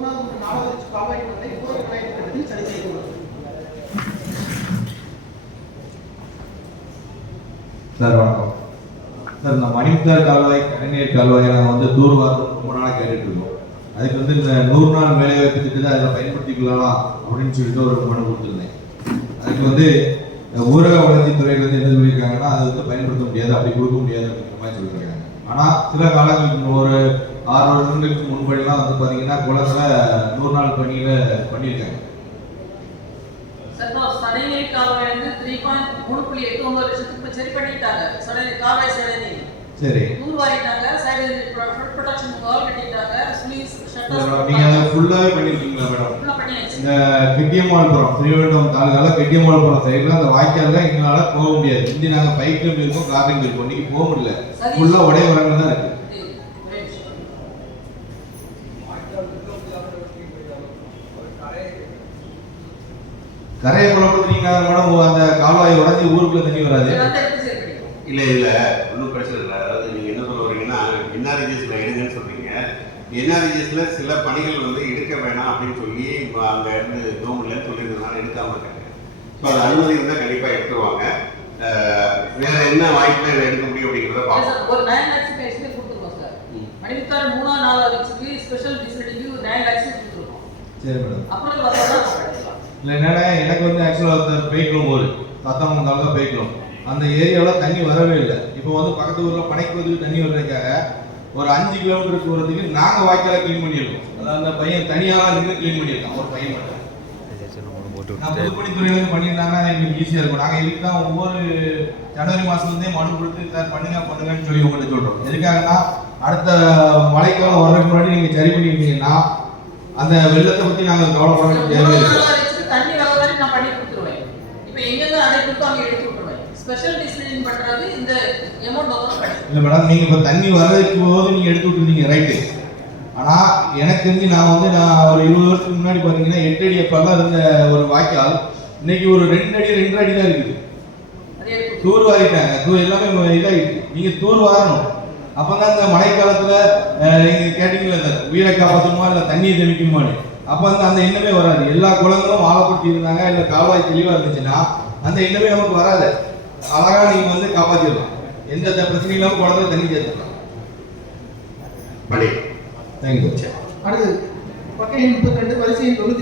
மூணாவது மற்றும் நாலாவது கால்வாய் திட்டத்தை ஊரக குழாய் திட்டத்தில் சரி செய்துள்ளது. சார் வணக்கம் சார். இந்த மணிமுத்தார் கால்வாய் கலைஞர் கால்வாயை நாங்கள் வந்து தூர்வாரம் ரொம்ப நாளாக கேட்டுட்டு இருக்கோம். அதுக்கு வந்து இந்த 100 நாள் வேலைவாய்ப்பு திட்டத்தை அதில் பயன்படுத்திக்கலாம் அப்படின்னு சொல்லிட்டு ஒரு மனு கொடுத்துருந்தேன். அதுக்கு வந்து ஊரக வளர்ச்சித்துறையில் வந்து என்ன சொல்லியிருக்காங்கன்னா அது வந்து பயன்படுத்த முடியாது, அப்படி கொடுக்க முடியாது அப்படிங்கிற மாதிரி சொல்லியிருக்காங்க. ஆனால் சில காலங்களுக்கு ஒரு 6 வருடங்களுக்கு முன்பெல்லாம் வந்து பார்த்தீங்கன்னா குளத்துல 100 நாள் பணியில் பண்ணியிருக்காங்க. சடைநீர் கால்வாய் வந்து 3.89 லட்சத்துக்கு சரி பண்ணிட்டாங்க. கால்வாய் சடைநீர் சரி தூர்வாரிட்டாங்க, சைடு ப்ரொடக்ஷன் வால் கட்டிட்டாங்க, ஸ்லீவ்ஸ் ஷட்டர்ஸ். நீங்க அதை ஃபுல்லாவே பண்ணிருக்கீங்களா மேடம்? ஃபுல்லா பண்ணியாச்சு. இந்த கெட்டியம்மாள்புரம் ஸ்ரீவைகுண்டம் தாலுகால கெட்டியம்மாள்புரம் சைடுல அந்த வாய்க்கால்ல எங்களால போக முடியாது. இந்தி நாங்க பைக்ல இருக்கோம், கார்ல இருக்கோம், இன்னைக்கு போக முடியல. ஃபுல்லா ஒரே வரங்க தான் இருக்கு. கரையை குழப்பத்துறீங்க மேடம். அந்த கால்வாய் உடஞ்சி ஊருக்குள்ள தண்ணி வராது. இல்ல ஒன்றும் பிரச்சனை இல்லை. அதாவது நீங்க என்ன சொல்ல வரீங்கன்னா என்ஆர்ஜிஎஸ்ல எடுங்கன்னு சொல்றீங்க. என்ஆர்ஜிஎஸ்ல சில பணிகள் வந்து எடுக்க வேணாம் அப்படின்னு சொல்லி அங்க இருந்து கவர்மெண்ட்ல சொல்லியிருந்ததுனால எடுக்காம இருக்காங்க. ஸோ அது அனுமதி இருந்தால் கண்டிப்பா எடுத்துருவாங்க. வேற என்ன வாய்ப்புல எடுக்க முடியும் அப்படிங்கிறத பார்ப்போம். ஒரு 9 lakhs எஸ்டிமேட் கொடுத்துருக்கோம் சார். மணிமுத்தார் 3 4 வச்சுக்கு ஸ்பெஷல் ஃபெசிலிட்டிக்கு 9 lakhs கொடுத்துருக்கோம். சரி மேடம். அப்புறம் வரலாம் இல்லை என்னன்னா எனக்கு வந்து ஆக்சுவலாக போய்க்கலாம் ஒரு சத்தம் தாலுகா போய்க்கலாம். அந்த ஏரியாவில் தண்ணி வரவே இல்லை. இப்போ வந்து பக்கத்து ஊரில் பனைக்கு தண்ணி வர்றதுக்காக ஒரு 5 கிலோமீட்டர் தூரத்துக்கு நாங்கள் வாய்க்கால க்ளீன் பண்ணியிருக்கோம். அதாவது அந்த பையன் தனியாக நின்று க்ளீன் பண்ணியிருக்கான், ஒரு பையன் மட்டும். நான் பொதுப்பணித்துறையிலேருந்து பண்ணியிருந்தாங்க, எங்களுக்கு ஈஸியாக இருக்கும். நாங்கள் இதுக்கு தான் ஒவ்வொரு ஜனவரி மாதத்துலேருந்தே மனு கொடுத்து சார் பண்ணுங்கன்னு சொல்லி உங்கள்கிட்ட சொல்கிறோம். எதுக்காகனா அடுத்த மழைக்காலம் வர்றதுக்கு முன்னாடி நீங்கள் சரி பண்ணியிருந்தீங்கன்னா அந்த வெள்ளத்தை பற்றி நாங்கள் கவலைப்பட தேவையில்லை. தண்ணி வர வரை நான் பண்ணி கொடுத்துருவேன். இப்போ எங்கெங்க அடைப்பு அங்கே எடுத்து விட்டுருவேன். ஸ்பெஷல் டிஸ்பிளின் பண்றது இந்த அமௌண்ட் வந்து இல்லை மேடம், நீங்கள் இப்போ தண்ணி வரதுக்கு போது நீங்கள் எடுத்து விட்டுருந்தீங்க ரைட்டு. ஆனால் எனக்கு தெரிஞ்சு நான் ஒரு 20 வருஷத்துக்கு முன்னாடி பார்த்தீங்கன்னா 8 அடி அப்பெல்லாம் இருந்த ஒரு வாய்க்கால் இன்னைக்கு ஒரு 2 அடி 2.5 அடி தான் இருக்குது. தூர் வாரிட்டாங்க, எல்லாமே இதாகிட்டு. நீங்கள் தூர் வாரணும். அப்போ தான் இந்த மழைக்காலத்தில் நீங்கள் கேட்டீங்களா இந்த உயிரை காப்பாற்றணுமா இல்லை தண்ணியை தெளிக்கணுமான்னு, அப்போ அந்த எண்ணமே வராது. எல்லா குளங்களும் ஆழப்படுத்தி இருந்தாங்க, இல்லை கால்வாய் தெளிவாக இருந்துச்சுன்னா அந்த எண்ணமே நமக்கு வராது. அழகாக நீங்கள் வந்து காப்பாற்றிடலாம். எந்த பிரச்சனையும் இல்லாமல் குளத்துல தண்ணி சேர்த்துக்கலாம். பண்ணி தேங்க்யூ. அடுத்து பக்கம் 32 வரிசை 94